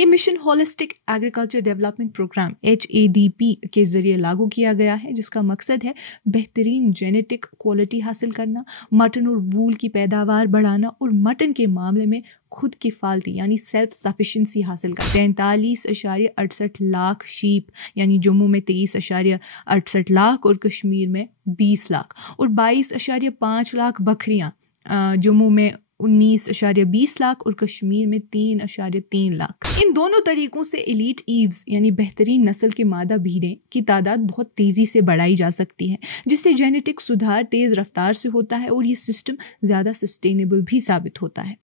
ये mission holistic agriculture development programme HADP के जरिए लागू किया गया है, जिसका मकसद है बेहतरीन जेनेटिक क्वालिटी हासिल करना, मटन और वूल की पैदावार बढ़ाना और मटन के मामले में खुद किफालती यानी सेल्फ सफिशिएंसी हासिल कर 43.68 लाख शीप यानी जम्मू में 23.68 लाख और कश्मीर में 20 लाख और 22.5 लाख बकरियां, जम्मू में 19.20 लाख और कश्मीर में 3.3 लाख। इन दोनों तरीकों से एलीट ईव्स यानी बेहतरीन नस्ल के मादा भीड़ें की तादाद बहुत तेजी से बढ़ाई जा सकती है, जिससे जेनेटिक सुधार तेज रफ्तार से होता है और ये सिस्टम ज्यादा सस्टेनेबल भी साबित होता है।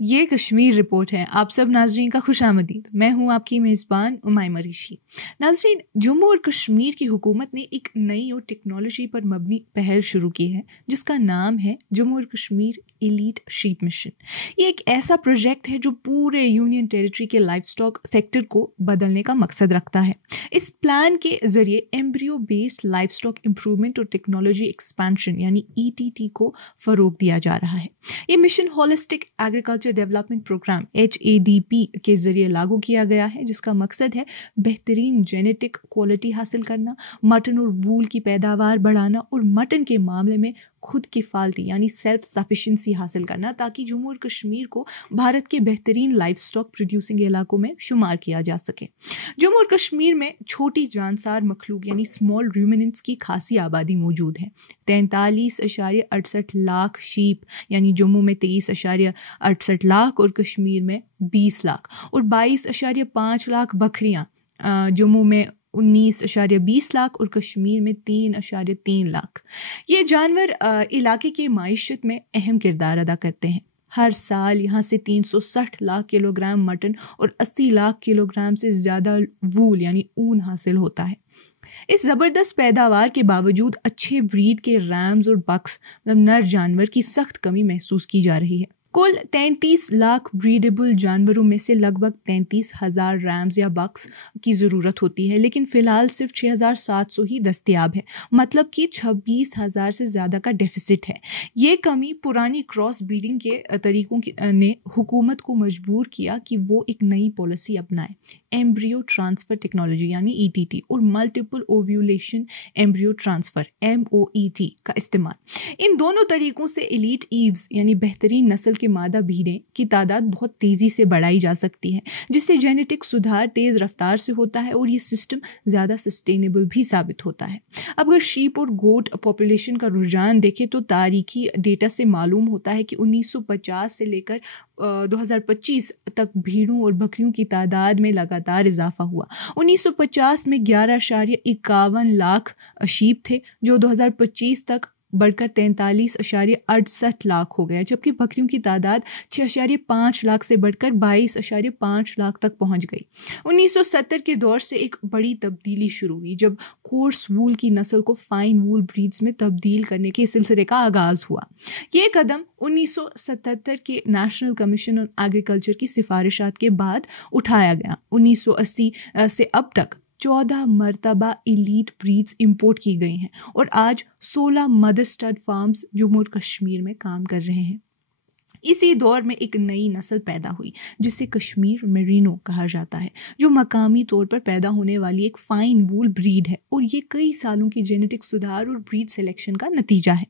ये कश्मीर रिपोर्ट है। आप सब नाजरीन का खुशामदीद। मैं हूं आपकी मेज़बान उमाइमा ऋषि। नाजरीन, जम्मू और कश्मीर की हुकूमत ने एक नई और टेक्नोलॉजी पर मबनी पहल शुरू की है, जिसका नाम है जम्मू और कश्मीर एलीट शीप मिशन। ये एक ऐसा प्रोजेक्ट है जो पूरे यूनियन टेरिटरी के लाइफ स्टॉक सेक्टर को बदलने का मकसद रखता है। इस प्लान के जरिए embryo based life stock improvement और टेक्नोलॉजी एक्सपेंशन यानी ETT को फरोग दिया जा रहा है। ये mission holistic agriculture development programme HADP के जरिए लागू किया गया है, जिसका मकसद है बेहतरीन जेनेटिक क्वालिटी हासिल करना, मटन और वूल की पैदावार बढ़ाना और मटन के मामले में खुद किफालती यानी सेल्फ सफिशिएंसी हासिल करना, ताकि जम्मू और कश्मीर को भारत के बेहतरीन लाइफ स्टॉक प्रोड्यूसिंग इलाकों में शुमार किया जा सके। जम्मू और कश्मीर में छोटी जानसार मखलूक यानी स्मॉल रूमिनेंट्स की खासी आबादी मौजूद है। 43.68 लाख शीप यानी जम्मू में 23.68 लाख और कश्मीर में 20 लाख और 22.5 लाख बकरियां, जम्मू में 19.20 लाख और कश्मीर में 3.3 लाख। ये जानवर इलाके की माइशत में अहम किरदार अदा करते हैं। हर साल यहाँ से 360 लाख किलोग्राम मटन और 80 लाख किलोग्राम से ज़्यादा वूल यानी ऊन हासिल होता है। इस ज़बरदस्त पैदावार के बावजूद अच्छे ब्रीड के रैम्स और बक्स मतलब नर जानवर की सख्त कमी महसूस की जा रही है। कुल 33 लाख ब्रीडेबल जानवरों में से लगभग 33,000 रैम्स या बक्स की ज़रूरत होती है, लेकिन फ़िलहाल सिर्फ 6,700 ही दस्तयाब है, मतलब कि 26,000 से ज़्यादा का डेफिसिट है। ये कमी पुरानी क्रॉस ब्रीडिंग के तरीकों ने हुकूमत को मजबूर किया कि वो एक नई पॉलिसी अपनाए, एम्ब्रियो ट्रांसफ़र टेक्नोलॉजी यानी ETT और multiple ovulation embryo transfer MOET का इस्तेमाल। इन दोनों तरीकों से एलीट ईव्स यानी बेहतरीन नस्ल के मादा भीड़ें की तादाद बहुत तेजी से बढ़ाई जा सकती है, जिससे जेनेटिक सुधार तेज रफ्तार से होता है और ये सिस्टम ज्यादा सस्टेनेबल भी साबित होता है। अब अगर शीप और गोट पॉपुलेशन का रुझान देखें तो तारीखी डेटा से मालूम होता है कि 1950 से लेकर 2025 तक भीड़ों और बकरियों की तादाद में लगातार इजाफा हुआ। 1950 में 11.51 लाख शीप थे, जो 2025 तक बढ़कर 43.68 लाख हो गया, जबकि बकरियों की तादाद 6.5 लाख से बढ़कर 22.5 लाख तक पहुंच गई। 1970 के दौर से एक बड़ी तब्दीली शुरू हुई, जब कोर्स वूल की नस्ल को फाइन वूल ब्रीड्स में तब्दील करने के सिलसिले का आगाज हुआ। ये कदम 1977 के नेशनल कमीशन ऑन एग्रीकल्चर की सिफारिशात के बाद उठाया गया। 1980 से अब तक 14 मरतबा एलीट ब्रीड्स इंपोर्ट की गई हैं और आज 16 मदर स्टड फार्म्स जम्मू और कश्मीर में काम कर रहे हैं। इसी दौर में एक नई नस्ल पैदा हुई जिसे कश्मीर मेरिनो कहा जाता है, जो मकामी तौर पर पैदा होने वाली एक फाइन वूल ब्रीड है और ये कई सालों की जेनेटिक सुधार और ब्रीड सिलेक्शन का नतीजा है।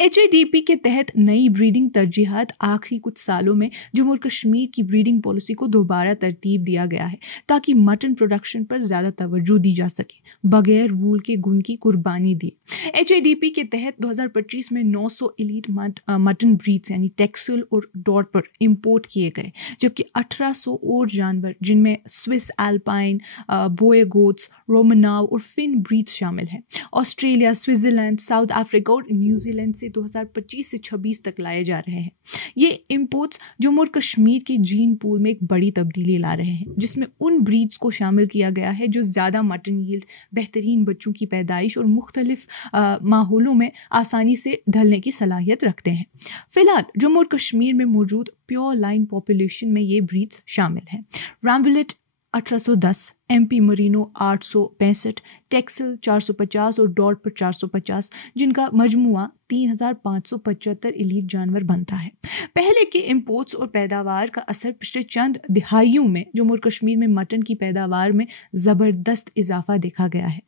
HADP के तहत नई ब्रीडिंग तरजीहात आखिरी कुछ सालों में जम्मू और कश्मीर की ब्रीडिंग पॉलिसी को दोबारा तरतीब दिया गया है, ताकि मटन प्रोडक्शन पर ज़्यादा तवज्जो दी जा सके बगैर वूल के गुण की कुर्बानी दिए। HADP के तहत 2025 में 900 एलीट मटन ब्रीड्स यानी टेक्सुल और डॉर्पर इंपोर्ट किए गए, जबकि 1800 और जानवर जिनमें स्विस एल्पाइन, बोए गोट्स, रोमनाव और फिन ब्रीड्स शामिल हैं, ऑस्ट्रेलिया, स्विट्जरलैंड, साउथ अफ्रीका और न्यूजीलैंड से 2025 से 26 तक लाए जा रहे हैं। ये इंपोर्ट्स जम्मू और कश्मीर के जीन पूल में एक बड़ी तब्दीली ला रहे हैं, जिसमें उन ब्रीड्स को शामिल किया गया है जो ज़्यादा मटन यील्ड, बेहतरीन बच्चों की पैदाइश और मुख्तलिफ माहौलों में आसानी से ढलने की सलाहियत रखते हैं। फिलहाल जम्मू और कश्मीर में मौजूद प्योर लाइन पॉपुलेशन में ये ब्रीड्स शामिल हैं। रैम्बुलेट, 1810, MP मरीनो 865, टेक्सल 450 और डॉट पर 450, जिनका मजमुआ 3575 इलीट जानवर बनता है। पहले के इंपोर्ट्स और पैदावार का असर पिछले चंद दिहाइयों में जम्मू और कश्मीर में मटन की पैदावार में ज़बरदस्त इजाफा देखा गया है।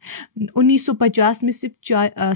1950 में सिर्फ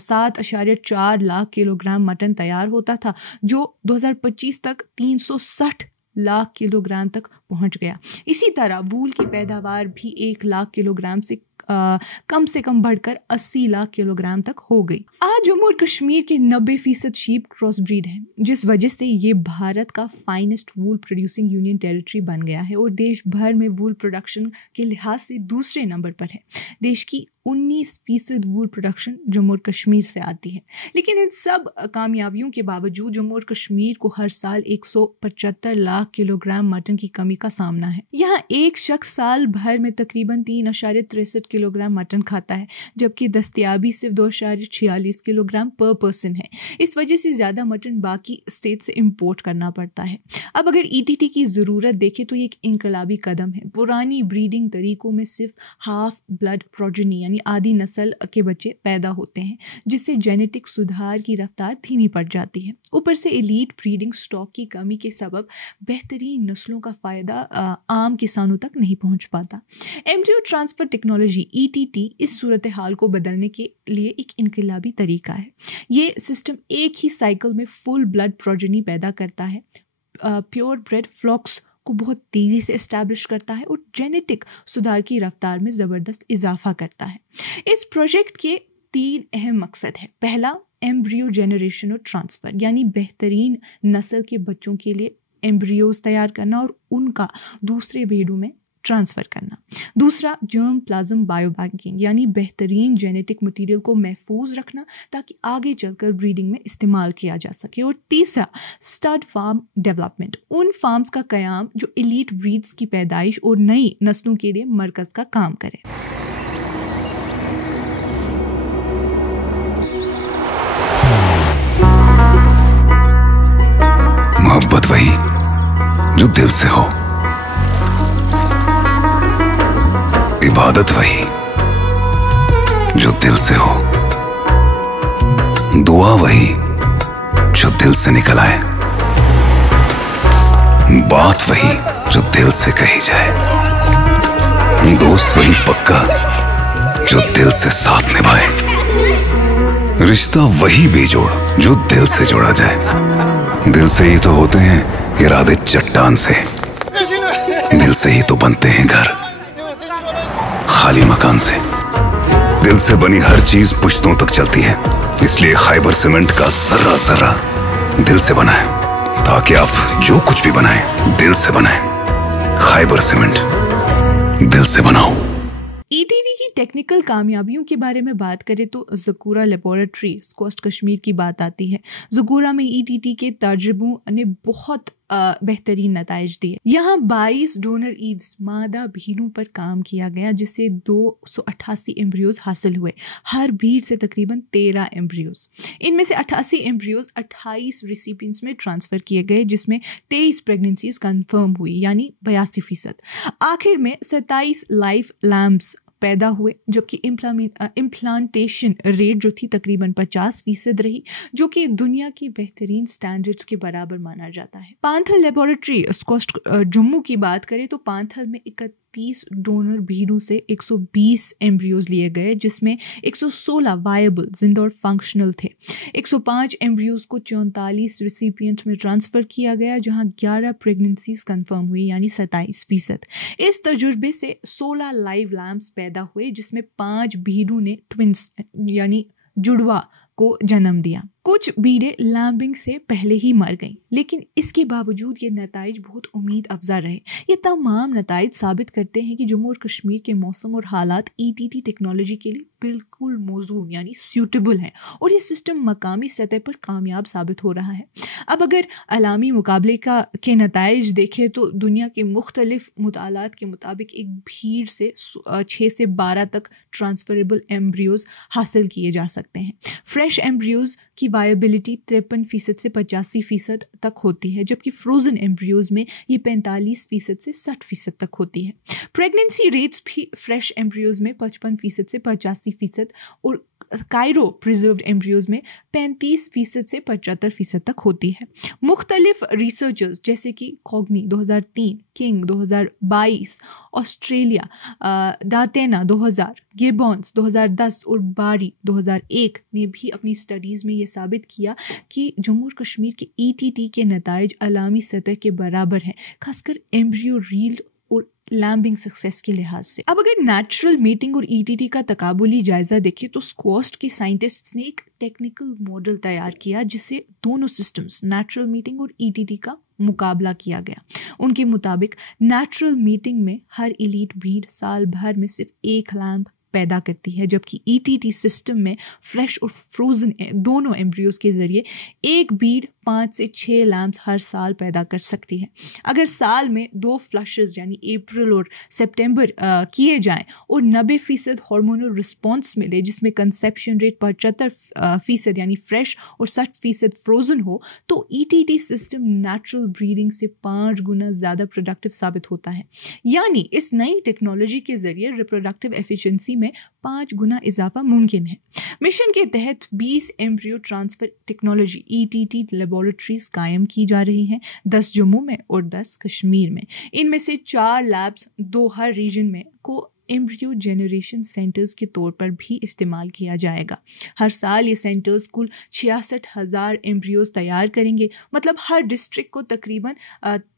7.4 लाख किलोग्राम मटन तैयार होता था, जो 2025 तक 360 लाख किलोग्राम तक पहुंच गया। इसी तरह वूल की पैदावार भी 1 लाख किलोग्राम से कम बढ़कर 80 लाख किलोग्राम तक हो गई। आज जम्मू और कश्मीर के 90% शीप क्रॉस ब्रीड है, जिस वजह से ये भारत का फाइनेस्ट वूल प्रोड्यूसिंग यूनियन टेरिटरी बन गया है और देश भर में वूल प्रोडक्शन के लिहाज से दूसरे नंबर पर है। देश की 19% वूल प्रोडक्शन जम्मू और कश्मीर से आती है। लेकिन इन सब कामयाबियों के बावजूद जम्मू और कश्मीर को हर साल 175 लाख किलोग्राम मटन की कमी का सामना है। यहाँ एक शख्स साल भर में तकरीबन 3.63 किलोग्राम मटन खाता है, जबकि दस्तयाबी सिर्फ 2.46 किलोग्राम पर पर्सन है। इस वजह से ज्यादा मटन बाकी स्टेट से इंपोर्ट करना पड़ता है। अब अगर ETT की जरूरत देखें तो ये एक इनकलाबी कदम है। पुरानी ब्रीडिंग तरीकों में सिर्फ हाफ ब्लड प्रोजेनी यानी आधी नस्ल के बच्चे पैदा होते हैं, जिससे जेनेटिक सुधार की रफ्तार धीमी पड़ जाती है। ऊपर से एलीट ब्रीडिंग स्टॉक की कमी के सबब बेहतरीन नस्लों का फायदा आम किसानों तक नहीं पहुंच पाता। एम्ब्रियो ट्रांसफर टेक्नोलॉजी ETT इस सूरत हाल को बदलने के लिए एक इनकलाबी तरीका है। ये सिस्टम एक ही साइकिल में फुल ब्लड प्रोजेनी पैदा करता है, प्योर ब्रेड फ्लॉक्स को बहुत तेजी से एस्टैब्लिश करता है और जेनेटिक सुधार की रफ्तार में ज़बरदस्त इजाफा करता है। इस प्रोजेक्ट के 3 अहम मकसद है। पहला, एम्ब्रियो जनरेशन और ट्रांसफ़र, यानी बेहतरीन नस्ल के बच्चों के लिए एम्ब्रियोज तैयार करना और उनका दूसरे भेड़ों में ट्रांसफ़र करना। दूसरा, जर्म प्लाज्म बायोबैंकिंग, यानी बेहतरीन जेनेटिक मटेरियल को महफूज रखना ताकि आगे चलकर ब्रीडिंग में इस्तेमाल किया जा सके। और तीसरा, स्टड फार्म डेवलपमेंट, उन फार्म्स का कयाम जो एलीट ब्रीड्स की पैदाइश और नई नस्लों के लिए मरकज़ का काम करे। मोहब्बत वही जो दिल से हो, इबादत वही जो दिल से हो, दुआ वही जो दिल से निकल आए, बात वही जो दिल से कही जाए, दोस्त वही पक्का जो दिल से साथ निभाए, रिश्ता वही बेजोड़ जो दिल से जोड़ा जाए। दिल से ही तो होते हैं इरादे चट्टान से, दिल से ही तो बनते हैं घर खाली मकान से। दिल से बनी हर चीज पुश्तों तक चलती है, इसलिए खैबर सीमेंट का जर्रा जर्रा दिल से बना है, ताकि आप जो कुछ भी बनाएं दिल से बनाएं। खैबर सीमेंट, दिल से बनाओ। ETT की टेक्निकल कामयाबियों के बारे में बात करें तो ज़कूरा लेबोरेटरी कोस्ट कश्मीर की बात आती है। ज़कूरा में ETT के तजुर्बों ने बहुत बेहतरीन नताइज दिए। यहाँ 22 डोनर ईव्स मादा भीड़ों पर काम किया गया, जिससे 288 एम्ब्रियोज हासिल हुए। हर भीड़ से तकरीबन 13 एम्ब्रियोज। इनमें से 88 एम्ब्रियोज 28 रिसिपिएंट्स में ट्रांसफ़र किए गए, जिसमें 23 प्रेगनेंसीज कंफर्म हुई, यानी 82%। आखिर में 27 लाइव लैम्ब्स पैदा हुए, जबकि इम्प्लांटेशन रेट जो थी तकरीबन 50% रही, जो कि दुनिया की बेहतरीन स्टैंडर्ड्स के बराबर माना जाता है। पांथल लेबोरेटरी जम्मू की बात करें तो पांथल में 31 डोनर भीड़ों से 120 एम्ब्रियोज लिए गए, जिसमें 116 वायबल जिंदा और फंक्शनल थे। 105 एम्ब्रियोज को 44 रिसिपिएंट्स में ट्रांसफ़र किया गया, जहां 11 प्रेगनेंसीज कंफर्म हुई, यानी 27%। इस तजुर्बे से 16 लाइव लैम्ब्स पैदा हुए, जिसमें 5 भीड़ों ने ट्विंस यानी जुड़वा को जन्म दिया। कुछ भीड़ें लैम्बिंग से पहले ही मर गईं, लेकिन इसके बावजूद ये नताइज बहुत उम्मीद अफजा रहे। ये तमाम नताइज साबित करते हैं कि जम्मू और कश्मीर के मौसम और हालात ETT टेक्नोलॉजी के लिए बिल्कुल मौजूद यानी सूटेबल है, और ये सिस्टम मकामी सतह पर कामयाब साबित हो रहा है। अब अगर आलमी मुकाबले के नताइज देखें तो दुनिया के मुख्तलिफ मुतालात के मुताबिक एक भीड़ से 6 से 12 तक ट्रांसफरेबल एम्ब्रियोज हासिल किए जा सकते हैं। फ्रेश एम्ब्रियोज की वायबिलिटी 53% से 85% तक होती है, जबकि फ्रोजन एम्ब्रियोज में ये 45% से 60% तक होती है। प्रेगनेंसी रेट्स भी फ्रेश एम्ब्रियोज में 55% से 85% और कायरो प्रिजर्व्ड एम्ब्रियोज में 35% से 75% तक होती है। मुख्तलिफ रिसर्चर्स जैसे कि कॉग्नी 2003, किंग 2022, ऑस्ट्रेलिया, डाटेना 2000, गिबॉन्स 2010 और बारी 2001 ने भी अपनी स्टडीज़ में ये साबित किया कि जम्मू और कश्मीर के ETT के नताइज अलामी सतह के बराबर हैं, खासकर एम्ब्रियो रील्ड और लैम्बिंग सक्सेस के लिहाज से। अब अगर नेचुरल मीटिंग और ETT का तकाबुली जायजा देखें तो स्क्वास्ट के साइंटिस्ट्स ने एक टेक्निकल मॉडल तैयार किया जिससे दोनों सिस्टम्स नेचुरल मीटिंग और ETT का मुकाबला किया गया। उनके मुताबिक नेचुरल मीटिंग में हर इलीट भीड़ साल भर में सिर्फ 1 लैम्ब पैदा करती है, जबकि ETT सिस्टम में फ्रेश और फ्रोजन दोनों एम्ब्रियोज के जरिए एक भीड़ 5 से 6 लैम्ब्स हर साल पैदा कर सकती है। अगर साल में 2 फ्लशेस यानी अप्रैल और सितंबर किए जाएं और 90% हार्मोनल रिस्पॉन्स मिले, जिसमें कंसेप्शन रेट 75% यानी फ्रेश और 60% फ्रोजन हो, तो ETT सिस्टम नेचुरल ब्रीडिंग से 5 गुना ज़्यादा प्रोडक्टिव साबित होता है। यानी इस नई टेक्नोलॉजी के जरिए रिप्रोडक्टिव एफिशिएंसी में 5 गुना इजाफा मुमकिन है। मिशन के तहत 20 embryo transfer technology ETT laboratories कायम की जा रही हैं, 10 जम्मू में और 10 कश्मीर में। इनमें से 4 लैब्स 2 हर रीजन में को एम्ब्रियो जनरेशन सेंटर्स के तौर पर भी इस्तेमाल किया जाएगा। हर साल ये सेंटर्स कुल 66,000 एम्ब्रियोज तैयार करेंगे, मतलब हर डिस्ट्रिक्ट को तकरीबन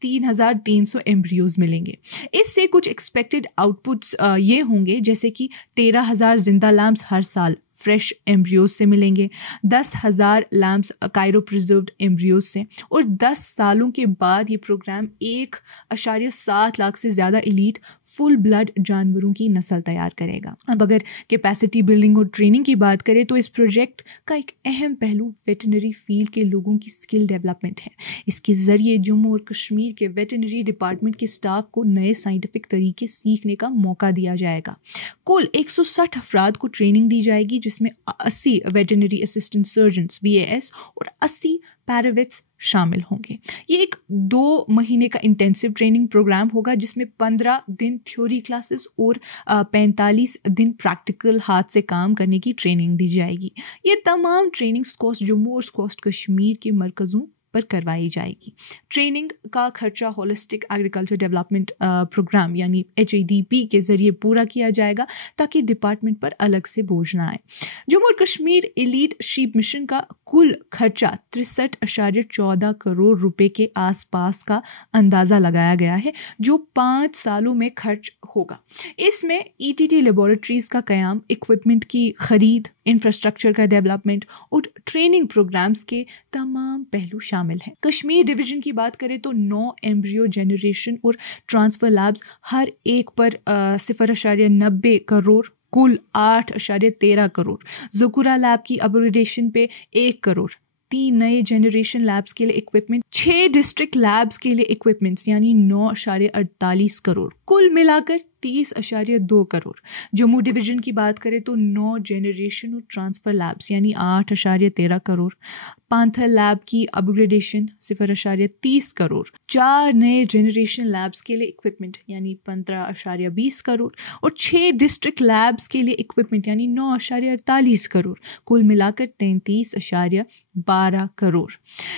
3,300 एम्ब्रियोज मिलेंगे। इससे कुछ एक्सपेक्टेड आउटपुट्स ये होंगे जैसे कि 13,000 जिंदा लैम्ब्स हर साल फ्रेश एम्ब्रियोज से मिलेंगे, 10,000 लैम्ब्स कायरो प्रिजर्व्ड एम्ब्रियोज से, और 10 सालों के बाद ये प्रोग्राम 1.7 लाख से ज़्यादा एलीट फुल ब्लड जानवरों की नस्ल तैयार करेगा। अब अगर कैपेसिटी बिल्डिंग और ट्रेनिंग की बात करें तो इस प्रोजेक्ट का एक अहम पहलू वेटनरी फील्ड के लोगों की स्किल डेवलपमेंट है। इसके ज़रिए जम्मू और कश्मीर के वेटनरी डिपार्टमेंट के स्टाफ को नए साइंटिफिक तरीके सीखने का मौका दिया जाएगा। कुल 160 अफराद को ट्रेनिंग दी जाएगी, जिसमें 80 वेटनरी असिस्टेंट सर्जन्स VAS और 80 पैरावेट्स शामिल होंगे। ये एक 2 महीने का इंटेंसिव ट्रेनिंग प्रोग्राम होगा, जिसमें 15 दिन थ्योरी क्लासेस और 45 दिन प्रैक्टिकल हाथ से काम करने की ट्रेनिंग दी जाएगी। ये तमाम ट्रेनिंग स्क्वास्ट जम्मू और स्क्वास्ट कश्मीर के मरकज़ों पर करवाई जाएगी। ट्रेनिंग का खर्चा होलिस्टिक एग्रीकल्चर डेवलपमेंट प्रोग्राम यानी HADP के जरिए पूरा किया जाएगा, ताकि डिपार्टमेंट पर अलग से बोझ ना आए। जम्मू और कश्मीर एलीट शीप मिशन का कुल खर्चा 63.14 करोड़ रुपए के आसपास का अंदाज़ा लगाया गया है, जो 5 सालों में खर्च होगा। इसमें ETT लेबोरेटरीज का कयाम, इक्विपमेंट की खरीद, इंफ्रास्ट्रक्चर का डेवलपमेंट और ट्रेनिंग प्रोग्राम्स के तमाम पहलू शामिल हैं। कश्मीर डिवीजन की बात करें तो 9 एम्ब्रियो जनरेशन और ट्रांसफर लैब्स हर एक पर 0.90 करोड़, कुल 8.13 करोड़। ज़कुरा लैब की अपग्रेडेशन पे 1 करोड़, 3 नए जनरेशन लैब्स के लिए इक्विपमेंट, 6 डिस्ट्रिक्ट लैब्स के लिए इक्विपमेंट्स यानी 9.48 करोड़, कुल मिलाकर 30.2 करोड़। जम्मू डिवीजन की बात करें तो 9 जनरेशन और ट्रांसफर लैब्स यानी 8.13 करोड़, पांथर लैब की अपग्रेडेशन 0.30 करोड़, 4 नए जनरेशन लैब्स के लिए इक्विपमेंट यानी 15.20 करोड़ और 6 डिस्ट्रिक्ट लैब्स के लिए इक्विपमेंट यानी 9.48 करोड़, कुल मिलाकर 33.12 करोड़।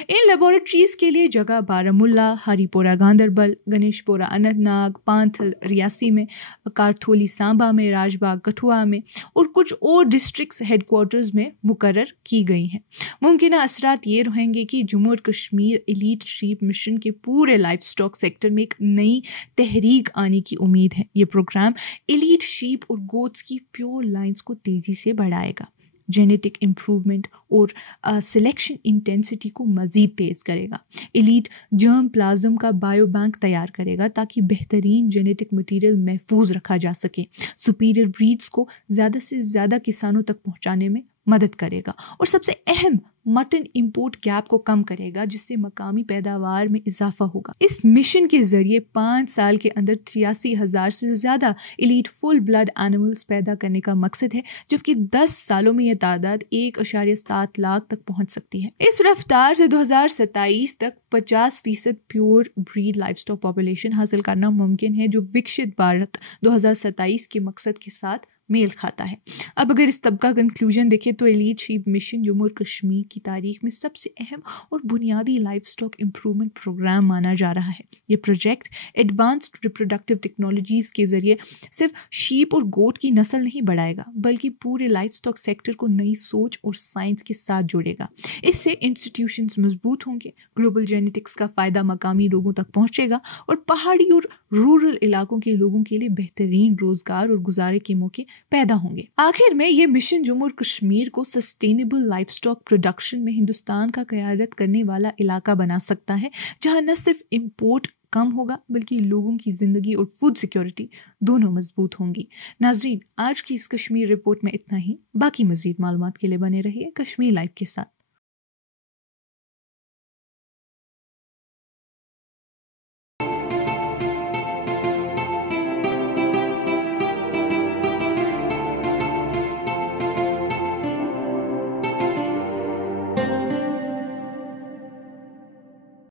इन लेबोरेटरीज के लिए जगह बारामुल्ला, हरिपुरा गांधरबल, गणेशपुरा अनंतनाग, पांथल रियासी में, कारथोली सांबा में, राजबाग कठुआ में और कुछ और डिस्ट्रिक्ट हेडक्वार्टर्स में मुकर्रर की गई हैं। मुमकिन असरात ये रहेंगे कि जम्मू और कश्मीर एलीट शीप मिशन के पूरे लाइफ स्टॉक सेक्टर में एक नई तहरीक आने की उम्मीद है। ये प्रोग्राम एलीट शीप और गोट्स की प्योर लाइन्स को तेजी से बढ़ाएगा, जेनेटिक इम्प्रूवमेंट और सिलेक्शन इंटेंसिटी को मज़ीद तेज़ करेगा, एलीट जर्म प्लाज्म का बायो बैंक तैयार करेगा ताकि बेहतरीन जेनेटिक मटेरियल महफूज रखा जा सके, सुपीरियर ब्रीड्स को ज़्यादा से ज़्यादा किसानों तक पहुंचाने में मदद करेगा और सबसे अहम मटन इंपोर्ट गैप को कम करेगा, जिससे मकामी पैदावार में इजाफा होगा। इस मिशन के जरिए 5 साल के अंदर 83,000 से ज्यादा एलीट फुल ब्लड एनिमल्स पैदा करने का मकसद है, जबकि 10 सालों में यह तादाद 1.7 लाख तक पहुंच सकती है। इस रफ्तार से 2027 तक 50% प्योर ब्रीड लाइवस्टॉक पॉपुलेशन हासिल करना मुमकिन है, जो विकसित भारत 2027 के मकसद के साथ मेल खाता है। अब अगर इस तबका कंक्लूजन देखें तो एलीट शीप मिशन जम्मू और कश्मीर की तारीख में सबसे अहम और बुनियादी लाइफ स्टॉक इम्प्रूवमेंट प्रोग्राम माना जा रहा है। ये प्रोजेक्ट एडवांस्ड रिप्रोडक्टिव टेक्नोलॉजीज के जरिए सिर्फ शीप और गोट की नस्ल नहीं बढ़ाएगा, बल्कि पूरे लाइफ स्टॉक सेक्टर को नई सोच और साइंस के साथ जोड़ेगा। इससे इंस्टीट्यूशंस मजबूत होंगे, ग्लोबल जेनेटिक्स का फायदा मकामी लोगों तक पहुंचेगा और पहाड़ी और रूरल इलाकों के लोगों के लिए बेहतरीन रोजगार और गुजारे के मौके पैदा होंगे। आखिर में ये मिशन जम्मू और कश्मीर को सस्टेनेबल लाइफस्टॉक प्रोडक्शन में हिंदुस्तान का क़यादत करने वाला इलाका बना सकता है, जहां न सिर्फ इंपोर्ट कम होगा बल्कि लोगों की जिंदगी और फूड सिक्योरिटी दोनों मजबूत होंगी। नाजरीन, आज की इस कश्मीर रिपोर्ट में इतना ही। बाकी मजीद मालूमात के लिए बने रहिए कश्मीर लाइव के साथ।